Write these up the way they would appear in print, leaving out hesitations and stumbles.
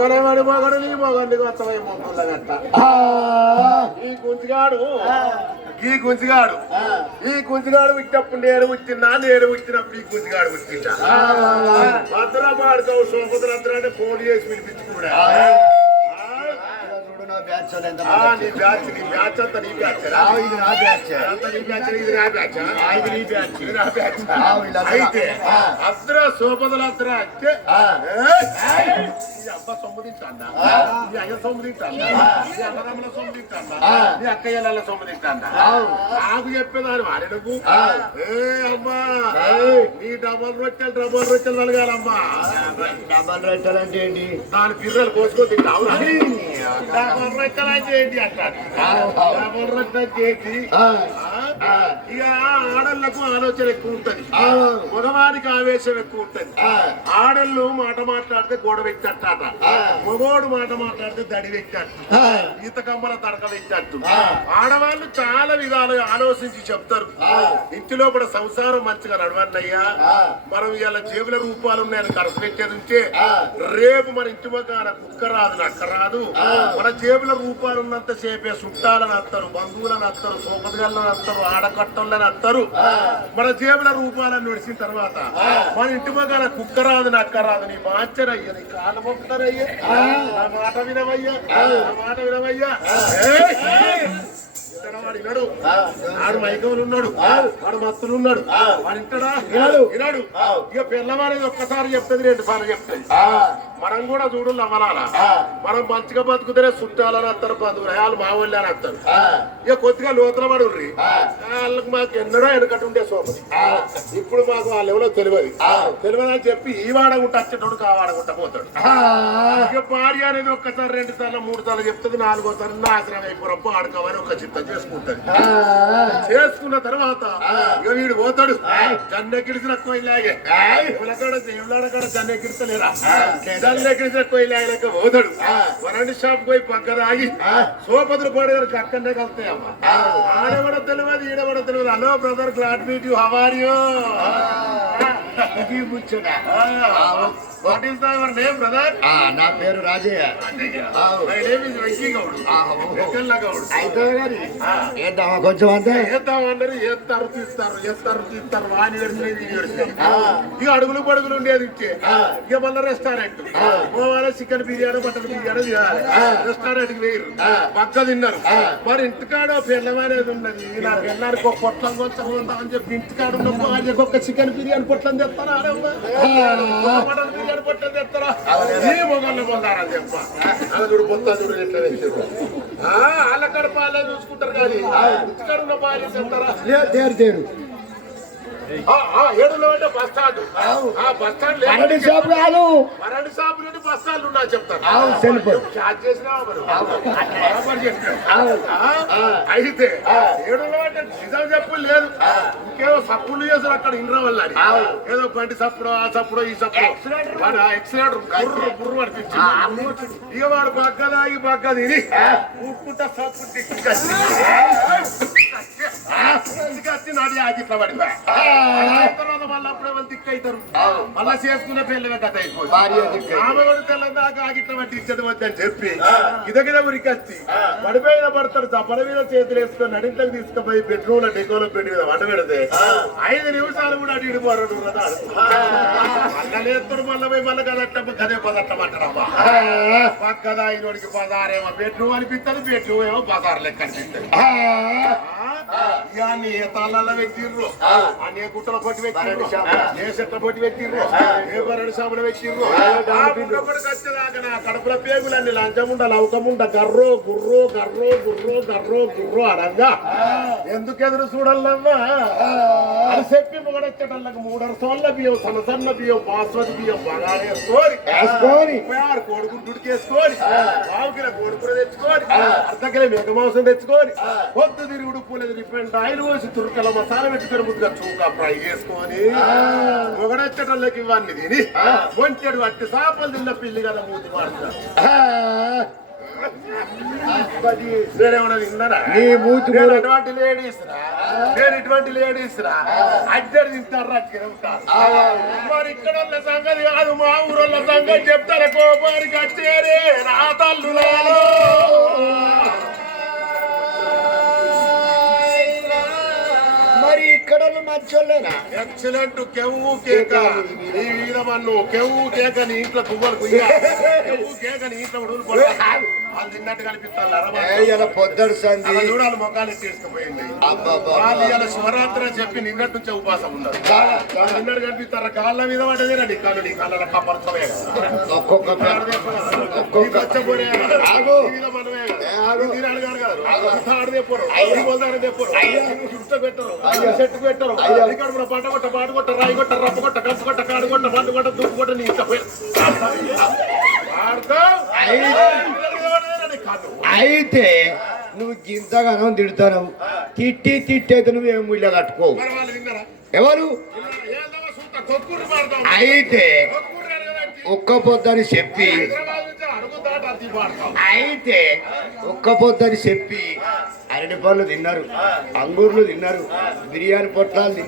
మొగడేవాడి మొగడు నీ మొగండి కొత్తమై మొక్కల గట్ట ఈ గుంజిగాడు పుట్టినప్పుడు నేను పుట్టినప్పుడు ఈ గుంజిగాడు పుట్టిందా భద్రా పాడుకోవు సోపద్ర అంటే ఫోన్ చేసి పిలిపించుకున్నాడా నీ బ్యాచ్ అంతా నీ బ్యాచ్ అయితే అద్రా సోపదలు అద్రా అంటే అబ్బ సొమ్ము తింటాడా నీ అయ్య సొమ్ము తింటాడా నీ అన్నదమ్ముల సొమ్ము తింటాడా నీ అక్కయ్యల సొమ్ము తింటాడా నాకు చెప్పేదాన్ని వారి నువ్వు అమ్మా నీ డబల్ రొట్టెలు నలగాలమ్మా డబల్ రొట్టెలు అంటే ఏంటి దాని పిల్లలు కోసుకొని తింటావు డబల్ రొట్టెలు అంటే ఏంటి అంటారు డబల్ రొట్టెలు చేసి ఇక ఆడళ్లకు ఆలోచన ఎక్కువ ఉంటది మగవానికి ఆవేశం ఎక్కువ ఉంటది ఆడళ్ళు మాట మాట్లాడితే గోడ వ్యక్తట మగోడు మాట మాట్లాడితే దడి వ్యక్తట్టు ఈత కమ్మల తడక వ్యక్తట్టు ఆడవాళ్ళు చాలా విధాలుగా ఆలోచించి చెప్తారు ఇంటిలో కూడా సంసారం మంచిగా నడవన్నయ్యా మనం ఇలా జేబుల రూపాలు ఉన్నాయని ఖర్చు పెట్టేది ఉంటే రేపు మన ఇంటి మగాన కుక్క రాదు నక్క రాదు మన జేబుల రూపాలు ఉన్నంత సేపే చుట్టాలని అత్తరు బంధువులను అత్తరు సోపదిగలను అత్తరు ఆడకట్టలను అత్తరు మన జేబుల రూపాలను నడిచిన తర్వాత మన ఇంటి మగాన కుక్క రాదు నక్క రాదు నీ మాచరయ్య నీ కాలు మొక్కుతారయ్యా నా మాట వినవయ్యా వాడు వినడు వాడు మైకంలో ఉన్నాడు వాడు మత్తులు ఉన్నాడు వాడు ఇంటడా వినడు ఇక పిల్లవాడేది ఒక్కసారి చెప్తుంది 2 సార్లు చెప్తుంది మనం కూడా చూడు నమ్మలాలా మనం మంచిగా బతుకుతేనే చుట్టాలని వస్తారు బంధువులు వాళ్ళు మా వాళ్ళు అని వస్తారు ఇక కొద్దిగా లోతుల పడు వాళ్ళకి మాకు ఎన్నడో వెనకట్టు ఉండే సోపతి ఇప్పుడు మాకు వాళ్ళు ఎవరో తెలియదు అని చెప్పి ఈ వాడగుంట వచ్చేటోడు కావాడగుంట పోతాడు ఇక భార్య అనేది ఒక్కసారి 2 సార్లు 3 సార్లు చెప్తుంది 4వ సారి నాశనం అయిపోరప్పు ఆడుకోమని ఒక చిత్తం చేసుకుంటది చేసుకున్న తర్వాత ఇక వీడు పోతాడు జన్నెక్కిడిసిన కొయ్యలాగే దేవులాడకాడ జన్నెక్కిడతలేరా జన్నెక్కిడిసిన కొయ్యలాగలేక పోతాడు వరండి షాప్ పోయి పక్కన ఆగి సోపతులు పడేవారికి అక్కడనే కలుస్తాయమ్మా ఆడవడ తెలియదు ఈడవడ తెలియదు hello brother glad meet you how are you What is your name, brother? నా పేరు Rajaiah. My name is Venki Gaudu. ఎక్కల్ల గౌడు. అయితే గాని ఏద్దామా కొంచెం అంతే. ఏద్దామన్నారు తీస్తారు వాని వెర్సినది ఇది వెర్సినది. ఇక అడుగులు పడుగులు ఉండేది ఇచ్చే. ఇక మళ్ళీ రెస్టారెంట్. పోవాలి చికెన్ బిర్యానీ మటన్ బిర్యానీ తినాలి. రెస్టారెంట్ కి వేయరు. పక్క తిన్నారు. మరి ఇంటికాడ పెళ్ళమనేది ఉన్నది. నా పెళ్ళానికి ఒక పొట్లం కొంచెం అని చెప్పి ఇంటికాడ ఉన్నప్పుడు వాళ్ళకి ఒక చికెన్ బిర్యానీ పొట్లం తెస్తారా మటన్ బిర్యానీ పొట్టలు తెస్తారా ఈ మొగళ్ళు పొందారని చెప్ప చూడు పొత్తా చూడు ఎట్లా వాళ్ళ కడప వాళ్ళే చూసుకుంటారు కానీ ఇంటికాడ ఉన్న భార్య చెప్తారా తేరు ఏడులో అంటే బస్ స్టాండ్ బస్ స్టాండ్ వరడి షాప్ కాదు వరడి షాప్ నుండి బస్ స్టాండ్ ఉన్నా చెప్తారు చార్జ్ చేసినా అయితే ఏడులో అంటే నిజం చెప్పు లేదు ఇంకేదో సప్పులు చేసారు అక్కడ ఇంద్ర వల్ల ఏదో బండి సప్పుడు ఆ సప్పుడు ఈ సప్పుడు ఎక్సిడెంట్ బుర్రు పడిపించి ఇక వాడు బగ్గ తిని ఊపుకుంటా సప్పు దిక్కొచ్చి నాది ఆగిట్లా పడిపోయా తర్వాత మళ్ళీ అప్పుడే వాళ్ళు దిక్కు అవుతారు మళ్ళా చేసుకునే పెళ్ళమే కథ అయిపోయింది ఆమె కూడా తెల్లందాకా ఆగిట్ల పట్టి ఇచ్చేది వద్దని చెప్పి ఇదగిద ఉరికొచ్చి పడిపోయిన పడతారు దప్పల మీద చేతులు వేసుకొని నడింట్లోకి తీసుకుపోయి బెడ్రూమ్ లో డెకోలో పెట్టి మీద వంట పెడితే 5 నిమిషాలు కూడా అటు ఇటు పడడు మళ్ళీ మళ్ళీ పోయి మళ్ళీ కదే పదట్టమంటారమ్మా పక్కదా ఇనోడికి బజారేమో బెడ్రూమ్ అనిపిస్తుంది బెడ్రూమ్ ఏమో బజార్ లెక్క అనిపిస్తుంది ఏ తాళ్ళ పెట్టిర్రు అనే గుట్టల పొట్టి పెట్టిర్రు ఏ చెట్ల పొట్టి పెట్టిర్రు ఏ బరడి సాములు పెట్టిర్రు వచ్చేదాకా నా కడుపుల పేగులన్నీ లంచముండ లవకముండ గర్రో గుర్రో అడంగా ఎందుకు ఎదురు చూడాలమ్మా అని చెప్పి మొగడొచ్చేటళ్ళకి 3 సోళ్ళ బియ్యం సన్న బియ్యం బాస్మతి బియ్యం బగారేసుకొని కోడిగుడ్డుడికి వేసుకొని 1/2 కిలో కోడికూర తెచ్చుకొని 1/2 కిలో మేక మాంసం తెచ్చుకొని పొద్దు తిరుగుడు పూలేదు రిఫైండ్ ఆయిల్ పోసి తురుకల మసాలా పెట్టుకొని ముద్దుగా చూక ఫ్రై చేసుకొని మొగడొచ్చేటళ్ళకి ఇవన్నీ తిని వంటెడు వట్టి చేపలు తిన్న పిల్లి కదా మూతి మాడుతున్నారు నేనేమన్నా విన్నారా? నీ మూతి నేను మూర- అటువంటి లేడీస్ రా, నేను ఇటువంటి లేడీస్ రా, అద్దరు తింటారు అట్లా ఉంటారు. మరి ఇక్కడ వాళ్ళ సంగతి కాదు, మా ఊరోళ్ళ సంగతి చెప్తారు. కోపానికి వచ్చేరే నా తల్లులాలో. మరి ఇక్కడ మంచోళ్ళేనా? ఎక్సలెంట్ కెవ్వు కేక ఈ వీరమన్ను కెవ్వు కేక నీ ఇంట్లో పువ్వులు కుయ్య కెవ్వు కేక నీ ఇంట్లో ఉడుగులు పడతారు. వాళ్ళు తిన్నట్టు కనిపిస్తారు. ఇలా పొద్దుడు సంది చూడాలి మొక్కలు తీసుకుపోయింది. అబ్బబ్బా. వాళ్ళు ఇలా శివరాత్రి అని చెప్పి నిన్నటి నుంచే ఉపాసం ఉన్నారు. నిన్నటి కనిపిస్తారు. కాళ్ళ మీద పడ్డదే నీ కాళ్ళు, నీ కాళ్ళ కప్పడతామే ఒక్కొక్క చెట్టు పెట్టరు ఇక్కడ పంట కొట్ట పాటు కొట్ట రాయి కొట్ట రప్ప కొట్ట కప్పు కొట్ట కాడు కొట్ట మందు కొట్ట దుప్పు కొట్ట నీ ఇంత అయితే నువ్వు గింతగానం తిడతావు. తిట్టి అయితే నువ్వేం ముళ్ళ కట్టుకోవు. ఎవరు అయితే ఒక్క పొద్దని చెప్పి అరటి పళ్ళు తిన్నారు, అంగూర్లు తిన్నారు, బిర్యానీ పొట్లాలు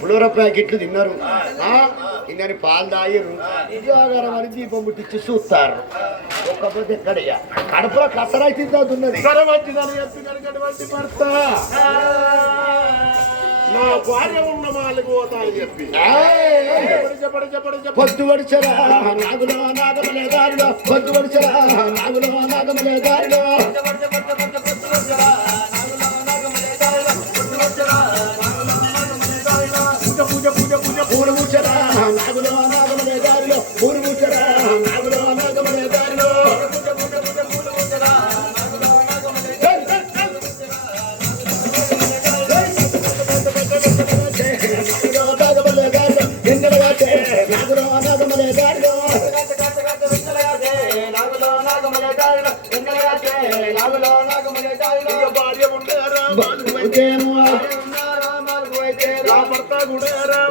పులిహోర ప్యాకెట్లు తిన్నారు, ఇందని పాలు తాగిరు, నిజాగారం అని దీపం ముట్టించి చూస్తారు. ఒక్కపోతే ఎక్కడయ్యా కడుపులో కసరైతే ఉన్నది. నా భార్య ఉన్న వాళ్ళకి పోతాను చెప్పి పొద్దు వడిచరా నాగులో నాగమలే దారిలో, పొద్దు వడిచరా నాగులో నాగమలే దారిలో, పూలు ముచ్చరా నాగులో నాగమలే దారిలో, పూలు ముచ్చరా నాగులో నాగమలే దారిలో.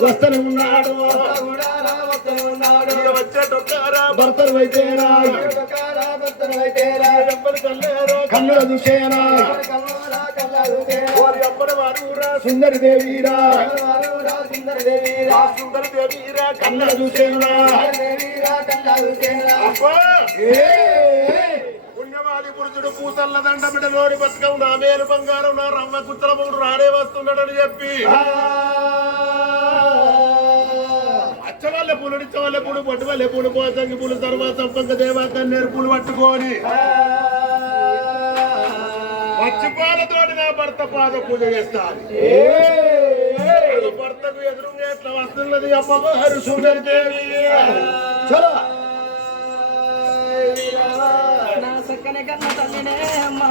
వస్తనే ఉన్నాడు వచ్చేటొక్కారా భర్తలు వైతేరా కన్నుల చూసేనా సుందరి దేవీరా కన్నుల చూసేనా పుణ్యవాది పురుషుడు పూసల్ల దండ బిడ్డ నోడి బతుకం నా మేలు బంగారం నా రవ్వ కుత్తల మూడు రాడే వస్తున్నాడని చెప్పి అచ్చవల్ల పూలు ఇచ్చవల్ల పూలు పట్టు వల్లే పూలు పోతంగి పూలు తర్వాత సంపంగ దేవా కన్నేరు పూలు పట్టుకొని పచ్చిపాలతోటి నా భర్త పాద పూజ చేస్తాను. భర్తకు ఎదురుగా ఎట్లా వస్తున్నది అమ్మగారు సుందరి దేవి. చలో నా సక్కని కన్న తల్లినే అమ్మా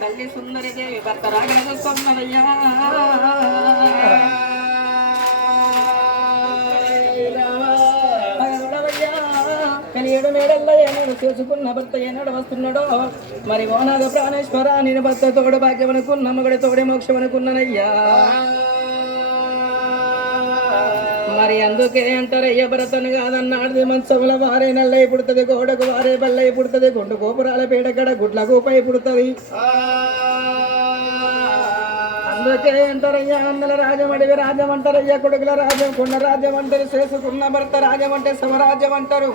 తల్లి సుందరి దేవి భర్త రాగన చూస్తున్నారయ్యా. ఏడు మేడల్లో ఏనాడు చేసుకున్న భర్త ఏనాడు వస్తున్నాడో మరి ఓనాగ ప్రాణేశ్వర నేను భర్త తోడు భాగ్యమనుకున్న మగడి తోడే మోక్షమనుకున్నానయ్యా. మరి అందుకే అంటారయ్య భరతను కాదన్నాడు మంచముల వారే నల్లై పుడుతుంది, గోడకు వారే బల్లై పుడుతుంది, గుండు గోపురాల పేడగడ గుడ్ల గోపై పుడుతుంది. అందుకే అంటారయ్యా అన్నల రాజ్యం అడివి రాజ్యం అంటారయ్యా, కొడుకుల రాజ్యం కొండ రాజ్యం అంటారు, చేసుకున్న భర్త రాజ్యం అంటే సమరాజ్యం అంటారు.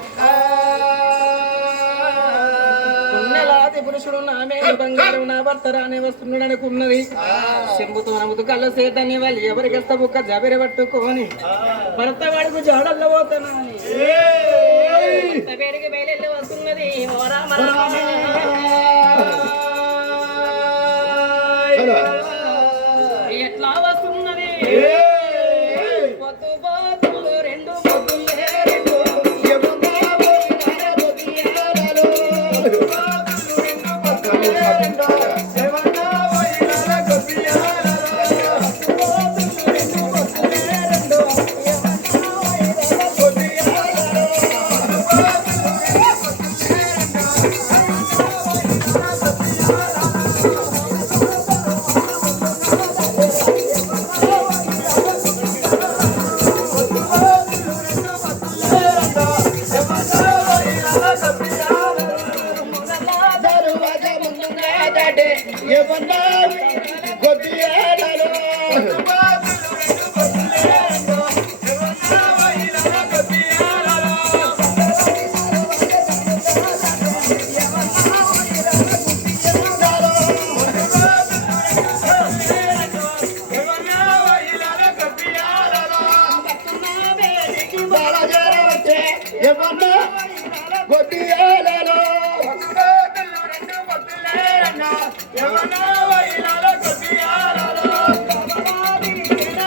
పుణ్యలాది పురుషుడు నా మేలు బంగారం నా భర్త రానే వస్తున్నాడు అనుకున్నది. చెంబుతో నవ్వుతూ కళ్ళ సేతని వాళ్ళు ఎవరికెస్త బుక్క జబెర పట్టుకొని భర్త వాడుకు జాడల్లో పోతానా అని వేడికి బయలు వస్తున్నది. ఓ రామ ఎట్లా వస్తున్నది పొద్దు బాతులు రెండు పొద్దులే రెండు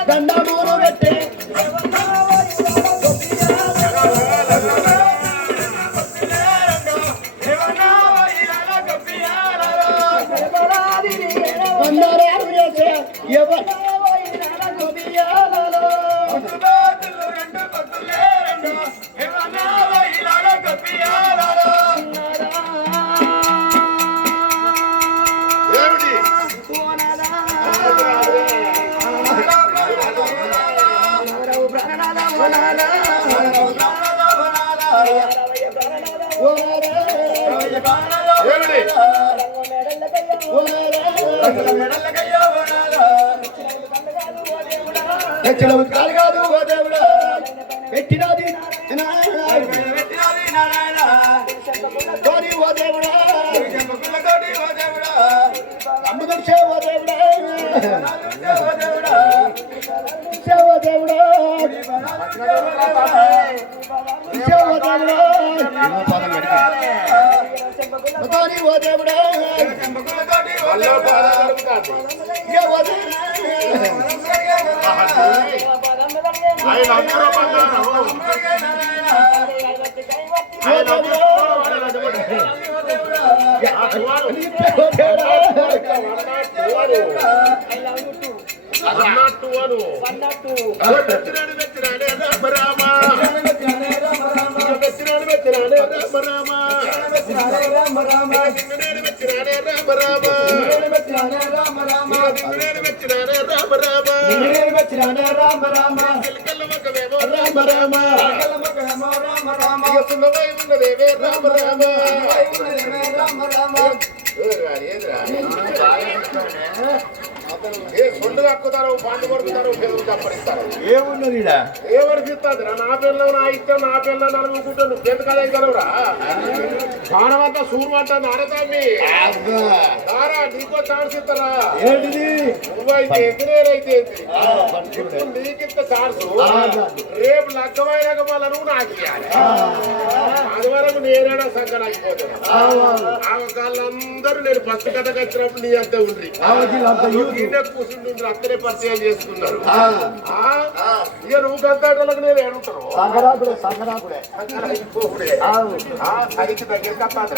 దండమూరు పెట్టే వందరాలు చేసే ఎవరు ఏమిటి ఏమిటి కాదు కాదు ఓ దేవుడా పెట్టినది తోని ఓ దేవుడా అమ్మదర్శే ఓ దేవుడా ఓ దేవుడా తోని ఓ దేవుడా మళ్ళీ బాధ కలుగుతాంది. ఆయన అందరూ బంగారం. ఆయన అందరూ ఆ కుమారు. అన్నట్టు అను. వెచ్చినాడు వెచ్చినాడే రామ వెచ్చినాడు వెచ్చినాడే రామ దింగనేడు వెచ్చినాడే రామ రామ చిలకల్ల మొక్కవేమో రామ సున్నమై ఉన్నదేవే రామ ఏ సొండు కక్కుతారు పాండు కొడుకుతారు పెదవులు తప్పడిస్తారు ఏమున్నది ఏమని చెప్తాది నా పిల్లలు నా ఇష్టం నా పిల్లలు నలుగుకుంటా నువ్వు ఎందుకు అదే కలవరా బాణమంతా సూర్వంతా నారదాన్ని నారా నీకో ఛాన్స్ ఇస్తారా ఏంటిది నువ్వైతే నేనైతే ఇప్పుడు నీకింత ఛాన్స్ రేపు లగ్గమైన మళ్ళీ నువ్వు నాకు ఇవ్వాలి అది వరకు నేనేడా సంఘం అయిపోతాను వాళ్ళందరూ నేను ఫస్ట్ కథకు వచ్చినప్పుడు నీ అంతా ఉండ్రి కూర్చుండి అక్కడే పరిచయం చేసుకున్నారు ఇక నువ్వు గంటలకు నేను ఏడుంటాను సరికి దగ్గర కప్పాది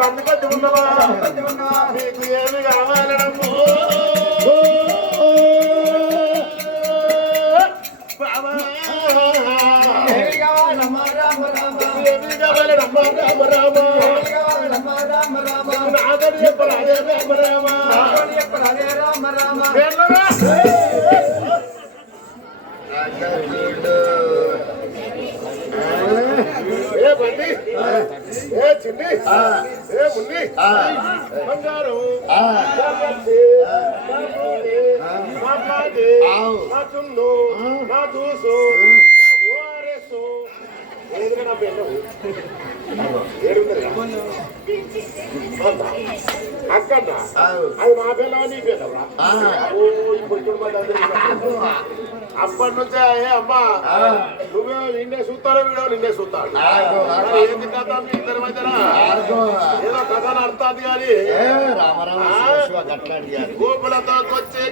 రందుకొచ్చి ఉన్నవా నీకు ఏమి కావాలనమ్మో ఏమి కావాలమ్మా రామ రామ నాదని చెప్పరాదే రామ రామ ఏ బండి ఏ చిన్ని ఏ మున్ని బంగారు మా పాది మా చున్ను మా దూసు ఓఆర్ఎస్ ఏదైనా నా పిల్లవు అక్కడా అది మా పిల్లవా నీ పిల్లవా ఓ ఇప్పుడు అప్పటి నుంచే అమ్మా నువ్వే నిన్నే చూస్తారో వీడో నిన్నే చూస్తాడు ఏంది కథ మీ ఇద్దరి మధ్యన ఏదో కథ నడుతుంది కానీ గోపులతో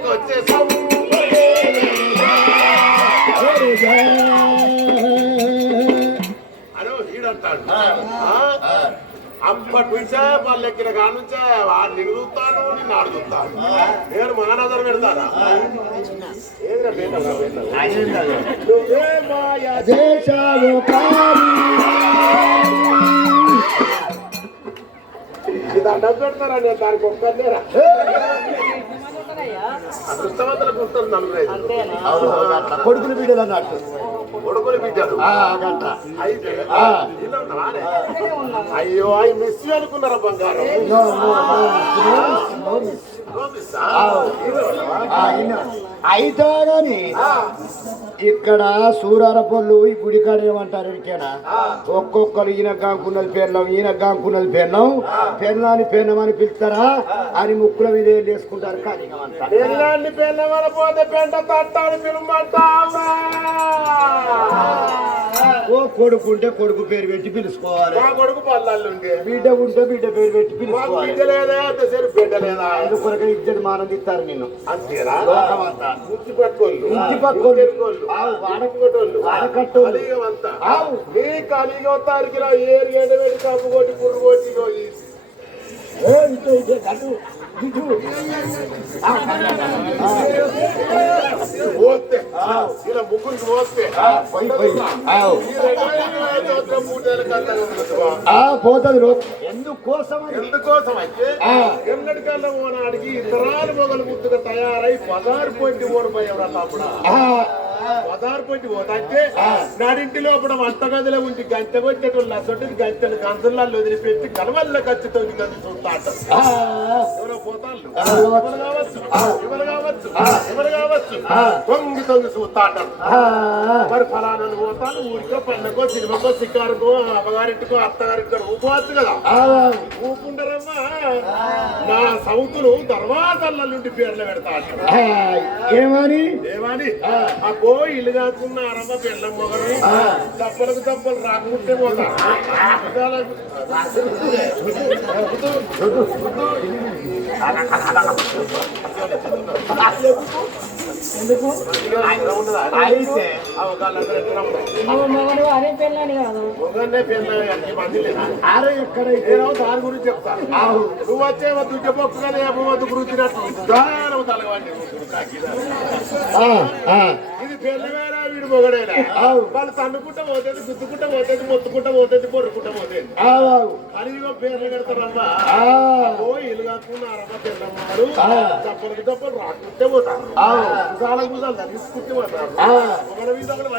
వచ్చే అరే వీడంటాడు అప్పటి నుంచే వాళ్ళు ఎక్కిన కాడ నుంచే వాడు నిన్ను చూస్తాను నిన్ను అడుగుతాను నేను మహానగర్ పెడతానా నువ్వే మాయా చేశావు దండం పెడతారా నేను దానికి ఒక్కలేరా అదృష్టవంతులకు ఉంటుంది నలుగురు అంతేనా కొడుకులు బిడ్డలు అన్నట్టు కొడుకులు బిడ్డలు గంట అయితే ఇలా ఉన్నావానే? అయ్యో అవి మిస్ అనుకున్నారా బంగారం అయితే గాని ఇక్కడ సూరార పళ్ళు ఈ గుడికాడ ఏమంటారు ఇంకేనా ఒక్కొక్కరు ఈయన గాంకున్నది పెళ్ళం ఈయన గాంకున్నది పెళ్ళం పెళ్ళాన్ని పెళ్ళమని పిలుస్తారా అని ముక్కుల మీద వేసుకుంటారు కానీ పెళ్ళాన్ని పెళ్ళమని పోతే పెంట తట్టాలి పిలుమంటావా? ఓ కొడుకుంటే కొడుకు పేరు పెట్టి పిలుచుకోవాలి మా కొడుకు పల్లాళ్ళు ఉంటే బిడ్డ ఉంటే బిడ్డ పేరు పెట్టి మాకు పిలుచుకోవాలి బిడ్డ లేదా అంతసేపు బిడ్డ లేదా అందుకొరకే ఇద్దరు మానందిస్తారు నిన్ను అంతేనా? లోకమంతా ముచ్చి పట్టుకోళ్ళు ఇంటి పట్టుకోళ్ళు వాడకట్టోళ్ళు వాడకట్టోళ్ళు కలియుగం అంతా నీ కలియుగం తారీఖు ఏరు ఎండబెట్టి కప్పు కొట్టి పురుగు కొట్టి పోతే ఇలా ముగ్గురికి పోతే పోతుంది ఎందుకోసం ఎందుకోసం అయితే ఎన్నటికల్లా ఓనాడికి ఇతరాలు మొగలు ముద్దుగా తయారై 16.3 తమ్ముడా 16.3 పోతే నాడింటి లోపల వంటగదిలో ఉండి గంట కొట్టేటోళ్ళు అసలు గంటలు గంటలలో వదిలిపెట్టి కలవల్ల ఖర్చుతో గంట చూస్తాట ఎవరో పోతాళ్ళు ఎవరు కావచ్చు తొంగి తొంగి చూస్తా అంటారు మరి ఫలానా పోతాను ఊరికో పండుగో సినిమాకో షికారుకో అమ్మగారింటికో అత్తగారింటికో ఊపోవచ్చు కదా ఊపుకుంటారమ్మా నా సౌతులు దర్వాజాల నుండి పేర్లు పెడతా అంటారు ఏమని అబ్బో ఇల్లు కాకున్నారమ్మ పిల్లం మొగరు తప్పలకు తప్పలు రాకుంటే పోతా అయితే అరే పెళ్ళని కాదు మొగన్నే పిల్ల మంది లేదా ఆరే ఎక్కడైతే దాని గురించి చెప్తాను నువ్వు వచ్చే వద్దు చెప్పొచ్చు కదా వద్దు గురించినట్టు తలగండి ఇది పెళ్ళవేరా వీడు మొగడేనా వాళ్ళు తన్నుకుంటా పోతుంది గుద్దుకుంటా పోతుంది మొత్తుకుంటా పోతుంది పొరుకుంటా పోతుంది కలియుగం పేర్లు కడతారమ్మా ఓ ఇల్లు కాకున్నారమ్మ పిల్లమ్మారు తప్పలకి తప్పలు రాకుంటే పోతారు గుసాలకు గుసాలు తీసుకుంటే పోతారు ఒకరి మీద ఒకరు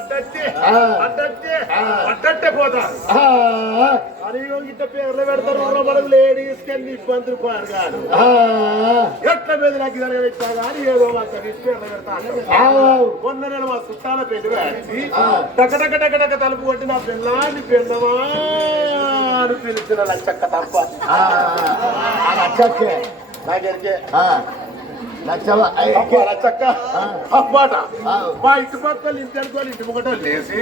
పడ్డట్టే పోతారు కలియుగం గిట్ట పేర్లు పెడతారు మనకు లేడీస్ కి ఇబ్బందులు పారు కాదు ఎట్ల మీద నాకు జరగబెట్టా కానీ ఏదో అంత పేర్లు పెడతాను మొన్న నేను మా చుట్టాల పెళ్లి వేసి టక తలుపు కొట్టి నా పిల్లాన్ని పిల్లమా అని పిలిచిన లచ్చక్క తప్ప లచ్చక్కే నాకెరికే లచ్చక్క అబ్బాట మా ఇంటి పక్కలు ఇంటి అనుకోవాలి ఇంటి ముక్కట లేసి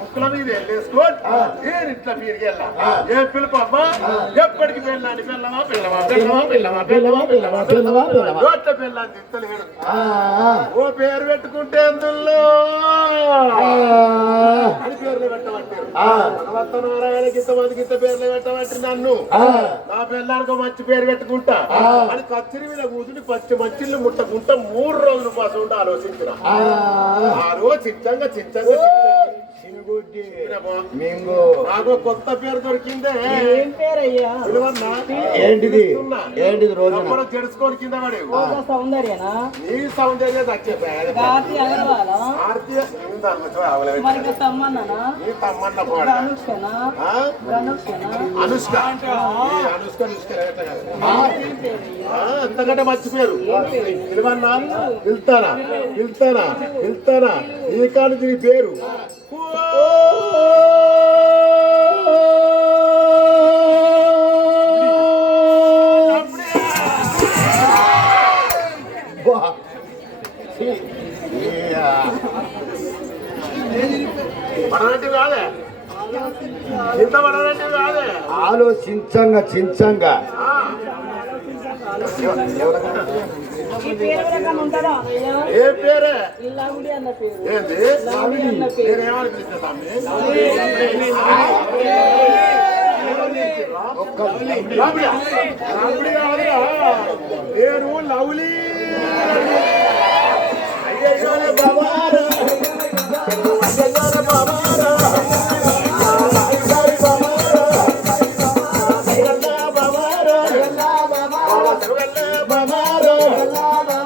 ముక్కల మీద వెళ్ళేసుకోండి ఏ ఇంట్లో మీరు వెళ్ళా ఏం పిలుపు అమ్మా ఎప్పటికి వెళ్ళాలి పిల్లమా రోడ్ల పిల్లని తింటలేడు ఓ పేరు పెట్టుకుంటే అందులో అని పేర్లు పెట్టమంటారు భగవంతనారాయణకి ఇంతమందికి ఇంత పేర్లు పెట్టమంటారు నన్ను నా పిల్లానికి మంచి పేరు పెట్టుకుంటా అని కచ్చిరి మీద కూర్చుని మంచి ముట్టకుంటా 3 రోజుల పాటు ఉండి ఆలోచించిన ఆ రోజు చిచ్చంగా నాకు కొత్త పేరు దొరికిందే ఏం పేరయ్యా ఏంటిది రోజు తెలుసుకొని కింద పడే సౌందర్యనా నీ సౌందర్యం వచ్చే మరి తమ్మన్నా నీ తమ్మన్న అనుష్క అంతకంటే మంచి పేరు పిలువన్నా పిలుతానా ఈ కాదు నీ పేరు పడనట్టు కాదే చింత పడనట్టు కాదే ఆలోచించంగా ఏ పేరే అన్న పేరు ఏంది నేనేమనిపిస్తుంది నేను లవ్లీ చెరుగల్ల